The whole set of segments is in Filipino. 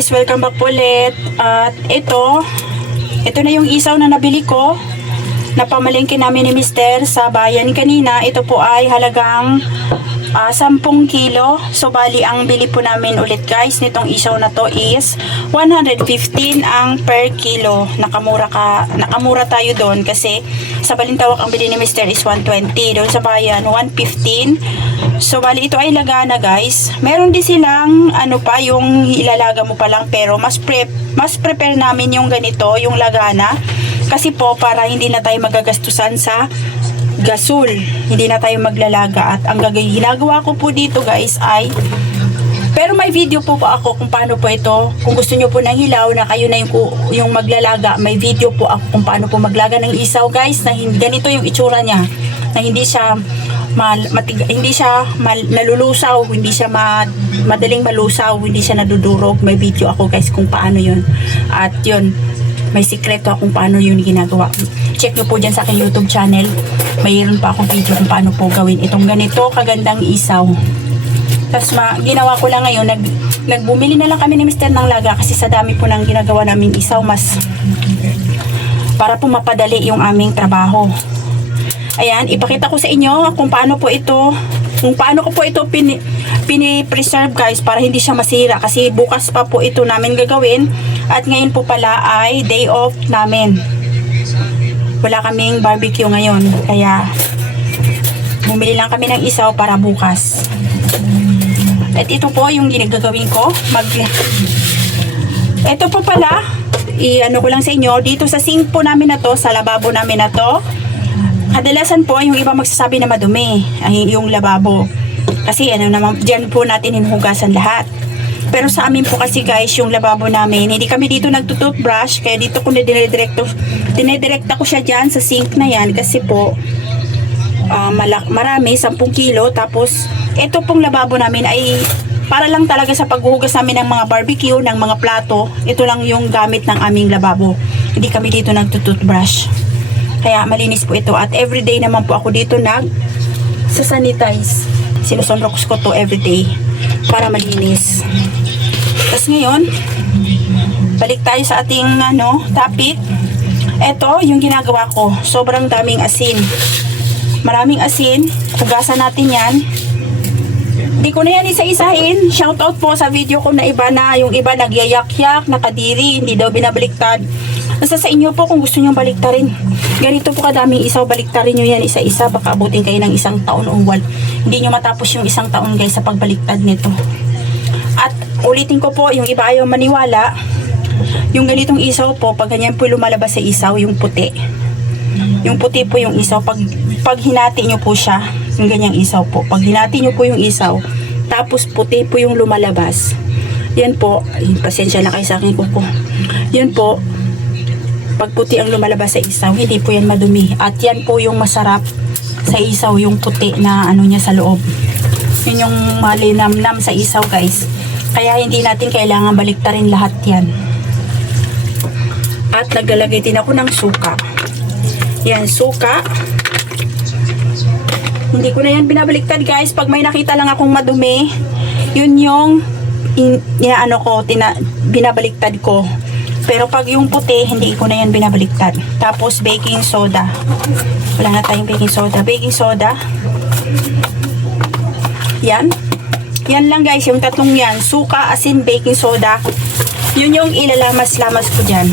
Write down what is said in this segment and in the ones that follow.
guys, welcome back po ulit. At ito na yung isaw na nabili ko. Napamalengke namin ni Mister sa bayan kanina. Ito po ay halagang 10 kilo. So bali ang bili po namin ulit guys nitong isaw na to is 115 ang per kilo. Nakamura tayo doon kasi sa Balintawak ang bili ni Mister is 120. Doon sa bayan 115. So bali ito ay lagana guys. Meron din silang yung ilalaga mo pa lang, pero mas prepare namin yung ganito, yung lagana. Kasi po para hindi na tayo magagastusan sa gasol, hindi na tayo maglalaga. At ang ginagawa ko po dito guys ay, pero may video po ako kung paano po ito. Kung gusto nyo po ng hilaw na kayo na yung maglalaga, may video po ako kung paano po maglaga ng isaw guys, na ganito yung itsura niya, na hindi siya nalulusaw, hindi siya madaling malusaw, hindi siya nadudurog. May video ako guys kung paano yun. At yun, may sikreto kung paano yun ginagawa. Check nyo po dyan sa aking YouTube channel. Mayroon pa akong video kung paano po gawin itong ganito kagandang isaw. Tapos ginawa ko lang ngayon, nagbumili na lang kami ni Mister ng laga kasi sa dami po ng ginagawa namin isaw, mas para po mapadali yung aming trabaho. Ayan, ipakita ko sa inyo kung paano po ito, kung paano ko po ito pini-preserve guys, para hindi siya masira kasi bukas pa po ito namin gagawin. At ngayon po pala ay day off namin. Wala kaming barbecue ngayon, kaya bumili lang kami ng isaw para bukas. At ito po yung ginagagawin ko. Ito po pala, ko lang sa inyo, dito sa sink po namin na to, sa lababo namin na to, kadalasan po yung iba magsasabi na madumi yung lababo. Kasi naman, dyan po natin hinuhugasan lahat. Pero sa amin po kasi guys, yung lababo namin, hindi kami dito nagtutoothbrush, kaya dito ko dinedirekta ko siya dyan sa sink na yan kasi po marami, 10 kilo. Tapos ito pong lababo namin ay para lang talaga sa paghuhugas namin ng mga barbecue, ng mga plato. Ito lang yung gamit ng aming lababo. Hindi kami dito nagtutoothbrush, kaya malinis po ito. At everyday naman po ako dito sa-sanitize. Sinusonrox ko to everyday para malinis. Tapos ngayon, balik tayo sa ating topic. Ito yung ginagawa ko. Sobrang daming asin. Maraming asin. Hugasan natin yan. Hindi ko na yan isa-isahin. Shoutout po sa video ko na iba, na yung iba nagyayak-yak, nakadiri, hindi daw binabaliktad. Nasa sa inyo po kung gusto nyo baliktarin. Ganito po kadaming isaw, baliktarin nyo yan isa-isa. Baka abutin kayo ng 1 taon o hindi nyo matapos yung 1 taon guys sa pagbaliktad nito. At ulitin ko po, yung iba ayaw maniwala, yung ganitong isaw po, pag ganyan po lumalabas sa isaw, yung puti. Yung puti po yung isaw. Pag hinati nyo po siya, yung ganyang isaw po. Pag hinati nyo po yung isaw, tapos puti po yung lumalabas. Yan po, pasensya na kayo sa akin kuko. Yan po, pag puti ang lumalabas sa isaw, hindi po yan madumi. At yan po yung masarap sa isaw, yung puti na niya sa loob. Yun yung malinamnam sa isaw guys. Kaya hindi natin kailangan baliktarin lahat yan. At naglalagay din ako ng suka. Yan, suka. Hindi ko na yan binabaliktad guys. Pag may nakita lang akong madumi, yun yung binabaliktad ko. Pero pag yung puti, hindi ko na yan binabaliktad. Tapos baking soda. Wala na tayong baking soda. Baking soda. Yan. Yan lang guys, yung tatlong yan. Suka, asin, baking soda. Yun yung ilalamas-lamas ko dyan.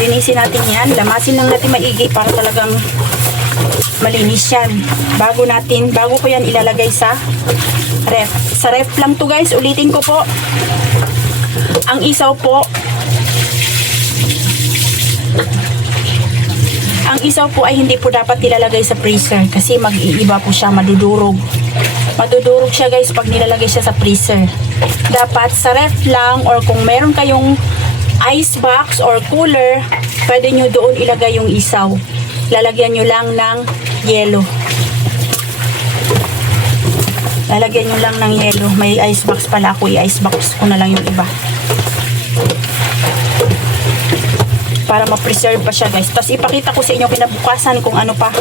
Linisin natin yan. Lamasin lang natin maigi para talagang malinis yan. Bago ko yan ilalagay sa ref. Sa ref lang to guys. Ulitin ko po. Ang isaw po ay hindi po dapat ilalagay sa freezer kasi mag-iiba po siya, madudurog siya guys pag nilalagay siya sa freezer. Dapat sa ref lang, or kung meron kayong ice box or cooler, pwede nyo doon ilagay yung isaw. Lalagyan nyo lang ng yelo. May ice box pala ako, i-ice box ko na lang yung iba para ma-preserve pa siya guys. Tapos ipakita ko sa inyo kinabukasan kung ano pa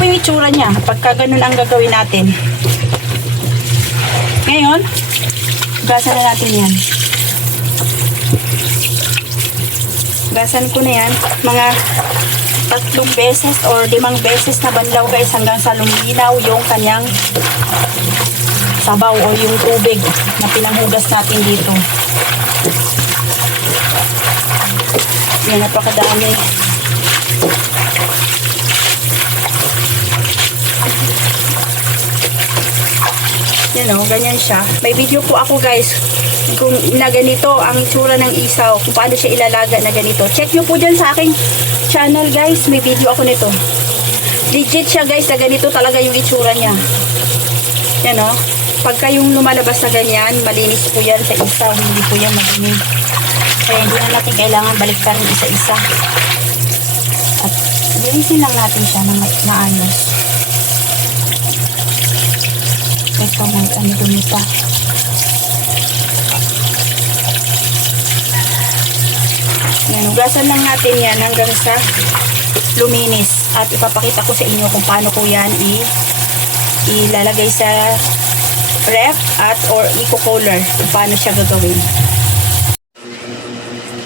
yung itsura niya pagka ganun ang gagawin natin. Ngayon, Hugasan na natin yan. Hugasan ko na yan. Mga 3 beses or 5 beses na banlaw guys hanggang sa luminaw yung kanyang sabaw o yung tubig na pinanghugas natin dito. Yan, napakadami. Yan o, ganyan siya. May video po ako guys kung na ganito ang itsura ng isaw, kung paano siya ilalaga na ganito. Check nyo po dyan sa aking channel guys, may video ako nito. Legit siya guys, na ganito talaga yung itsura niya. Yan o, pagka yung lumalabas na ganyan, malinis po yan sa isaw, hindi po yan madumi. Kaya hindi na natin kailangan baliktarin isa-isa. At linisin lang natin siya ng maayos. Ito may ano dumi pa. Yan, hugasan lang natin yan hanggang sa luminis. At ipapakita ko sa inyo kung paano ko yan ilalagay sa ref at or eco-cooler. Kung paano siya gagawin.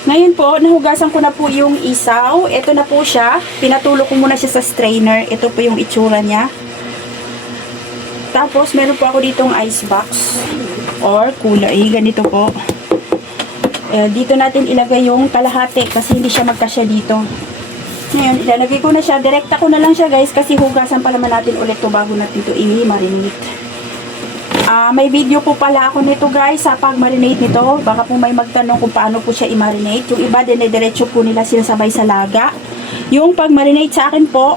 Ngayon po, nahugasan ko na po yung isaw. Ito na po siya. Pinatulog ko muna siya sa strainer. Ito po yung itsura niya. Tapos, meron po ako ditong ice box or cooler. Ganito po. Dito natin ilagay yung kalahati kasi hindi siya magkasya dito. Ngayon, ilalagay ko na siya. Direkta ko na lang siya guys kasi hugasan pa naman natin ulit to bago natin ito i-marinate. May video po pala ako nito guys sa pag-marinate nito. Baka po may magtanong kung paano po siya i-marinate. Yung iba dinediretso po nila sinasabay sa laga. Yung pag-marinate sa akin po,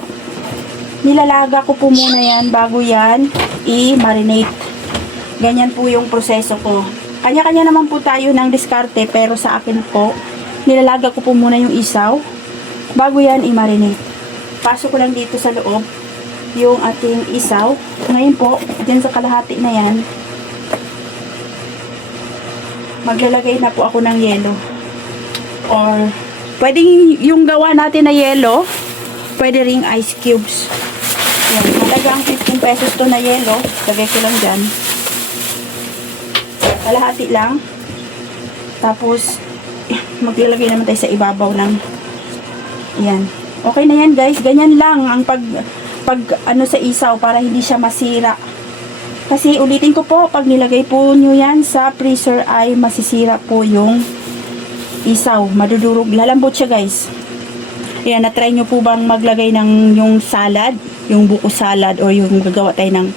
nilalaga ko po muna yan bago yan i-marinate. Ganyan po yung proseso ko. Kanya-kanya naman po tayo ng diskarte pero sa akin po, nilalaga ko po muna yung isaw bago yan i-marinate. Pasok ko lang dito sa loob yung ating isaw. Ngayon po, dyan sa kalahati na yan, maglalagay na po ako ng yelo. Or, pwedeng yung gawa natin na yelo, pwede ring ice cubes. Yan, halagang 15 pesos to na yelo. Lagay ko lang dyan. Kalahati lang. Tapos, maglalagay naman tayo sa ibabaw ng yan. Okay na yan guys. Ganyan lang ang pag ano sa isaw para hindi siya masira. Kasi ulitin ko po, pag nilagay po nyo yan sa freezer ay masisira po yung isaw. Madudurog. Lalambot siya guys. Yan, na-try nyo po bang maglagay ng yung salad? Yung buko salad o yung gagawa tayo ng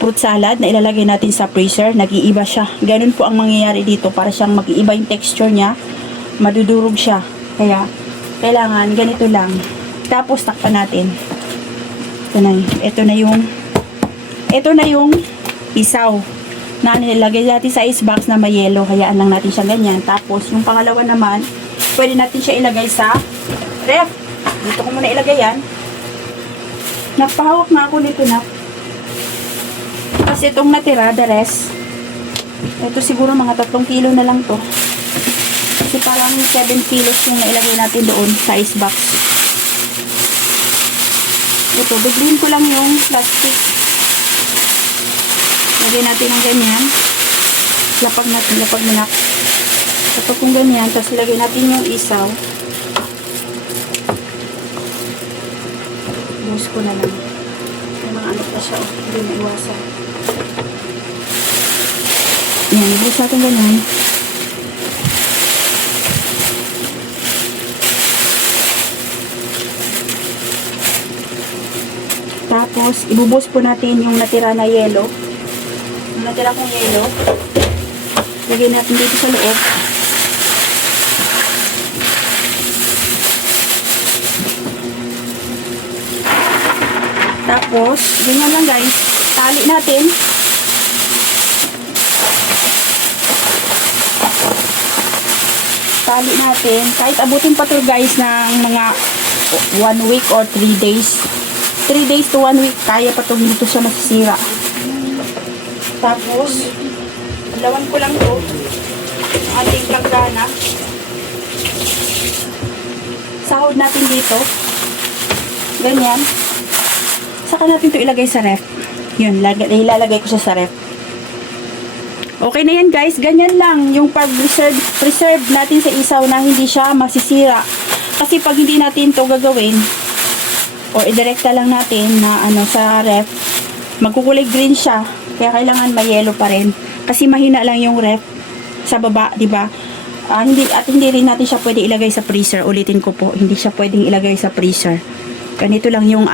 fruit salad na ilalagay natin sa freezer. Nag-iiba siya. Ganun po ang mangyayari dito. Para siyang mag-iiba yung texture niya. Madudurog siya. Kaya, kailangan ganito lang. Tapos, takpan natin. Ito na yung isaw na nilagay natin sa ice box na may yelo. Hayaan lang natin siya ganyan. Tapos, yung pangalawa naman, pwede natin siya ilagay sa ref. Dito ko muna ilagay yan. Nagpahawak na ako nito na. Kasi itong natira, the rest, ito siguro mga 3 kilo na lang to. Kasi parang 7 kilos yung nailagay natin doon sa ice box. Ito, biblihin ko lang yung plastic. Lagay natin ng ganyan. Lapag natin, lapag na. Lapag kong ganyan, tapos lagay natin yung isaw. Buhos ko na lang. May mga ano pa siya, hindi na iwasan. Yan, buhos natin ganyan. Tapos, ibubuhos po natin yung natira na yelo. Yung natira kong yelo, lagay natin dito sa loob. Tapos, ganyan lang guys. Tali natin. Tali natin. Kahit abutin pa to guys ng mga 1 week or 3 days. 3 days to 1 week, kaya pa ito, hindi ito siya masisira. Tapos, lawan ko lang ito, ang ating kagrana. Sahod natin dito. Ganyan. Saka natin ito ilagay sa ref. Yun, ilalagay ko siya sa ref. Okay na yan guys, ganyan lang yung preserve natin sa isaw na hindi siya masisira. Kasi pag hindi natin to gagawin, o idirekta lang natin na sa ref, magkukulay green siya. Kaya kailangan may yellow pa rin. Kasi mahina lang yung ref sa baba, di ba? Hindi rin natin siya pwede ilagay sa freezer. Ulitin ko po, hindi siya pwedeng ilagay sa freezer. Ganito lang yung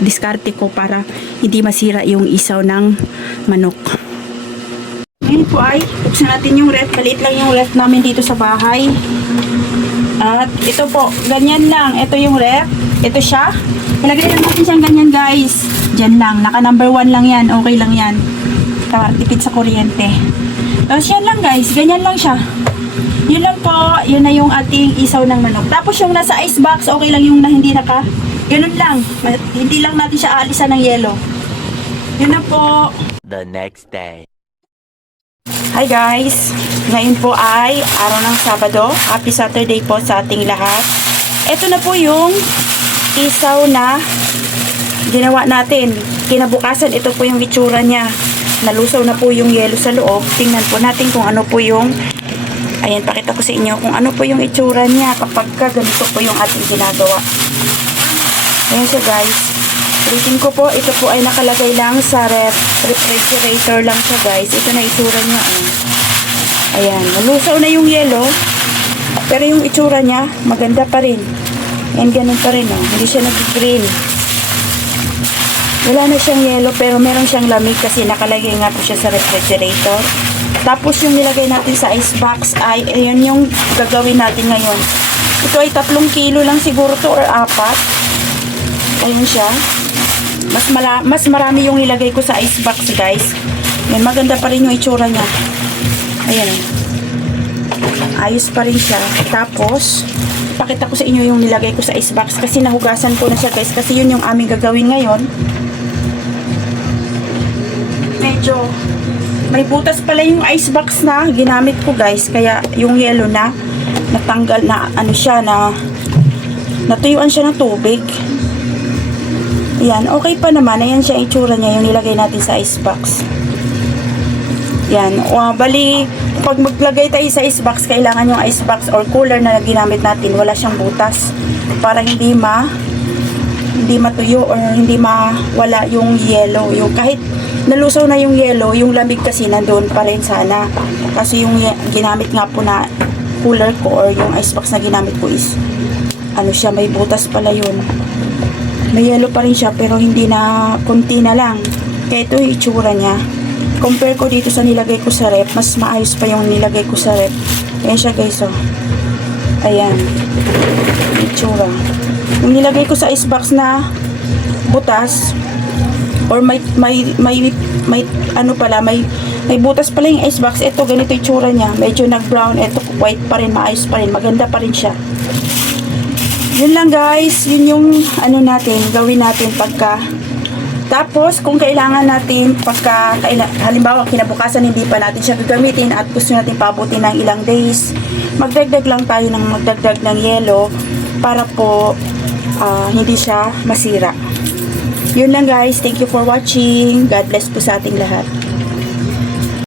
diskarte ko para hindi masira yung isaw ng manok. Ngayon po ay buksan natin yung ref. Maliit lang yung ref namin dito sa bahay. At ito po, ganyan lang. Ito yung ref. Ito siya. Ilagay lang natin siyang ganyan guys. Diyan lang. Naka number 1 lang yan. Okay lang yan. Tipid sa kuryente. Tapos yan lang guys. Ganyan lang siya. Yun lang po. Yun na yung ating isaw ng manok. Tapos yung nasa ice box, okay lang yung na hindi naka. Ganun lang. Hindi lang natin siya aalisan ng yelo. Yun na po. The next day. Hi guys! Ngayon po ay araw ng Sabado. Happy Saturday po sa ating lahat. Ito na po yung isaw na ginawa natin. Kinabukasan, ito po yung itsura niya. Nalusaw na po yung yelo sa loob. Tingnan po natin kung ano po yung... Ayan, pakita ko sa inyo kung ano po yung itsura niya kapag ganito po yung ating ginagawa. Ayan siya guys. Ulitin ko po, ito po ay nakalagay lang sa refrigerator lang siya guys. Ito na itsura niya. Ayan, nalusaw na yung yelo. Pero yung itsura niya, maganda pa rin. Ayan, ganun pa rin. Hindi siya nag-green. Wala na siyang yelo pero meron siyang lamig kasi nakalagay nga po siya sa refrigerator. Tapos yung nilagay natin sa ice box ay, ayan yung gagawin natin ngayon. Ito ay 3 kilo lang siguro to or 4. Ayun siya. Mas marami yung nilagay ko sa ice box guys. Yan, maganda pa rin yung itsura niya. Ayan. Ayos pa rin siya. Tapos, pakita ko sa inyo yung nilagay ko sa ice box kasi nahugasan ko na siya guys. Kasi yun yung aming gagawin ngayon. Medyo may butas pala yung ice box na ginamit ko guys. Kaya yung yellow na natanggal na siya na natuyuan siya ng tubig. Yan, okay pa naman. Ayan siya itsura niya, yung nilagay natin sa ice box. Yan. Bali, pag maglagay tayo sa ice box, kailangan yung ice box or cooler na ginamit natin, wala siyang butas. Para hindi matuyo or hindi mawala yung yellow. Yung kahit nalusaw na yung yellow, yung lamig kasi nandun pa rin sana. Kasi yung ginamit nga po na cooler ko or yung ice box na ginamit ko is, siya, may butas pala yun. May yellow pa rin siya pero hindi na, konti na lang. Kaya ito yung itsura niya. Compare ko dito sa nilagay ko sa ref, mas maayos pa yung nilagay ko sa ref. Ayan siya guys, Ayan. Itsura. Yung nilagay ko sa icebox na butas or may butas pala yung icebox. Ito ganito itsura niya. Medyo nag-brown. Ito white pa rin, maayos pa rin. Maganda pa rin siya. Yun lang guys, yun yung natin, gawin natin pagka. Tapos kung kailangan natin halimbawa kinabukasan hindi pa natin siya gagamitin at gusto natin pabutin ng ilang days, magdagdag lang tayo ng magdagdag ng yelo para po hindi siya masira. Yun lang guys, thank you for watching. God bless po sa ating lahat.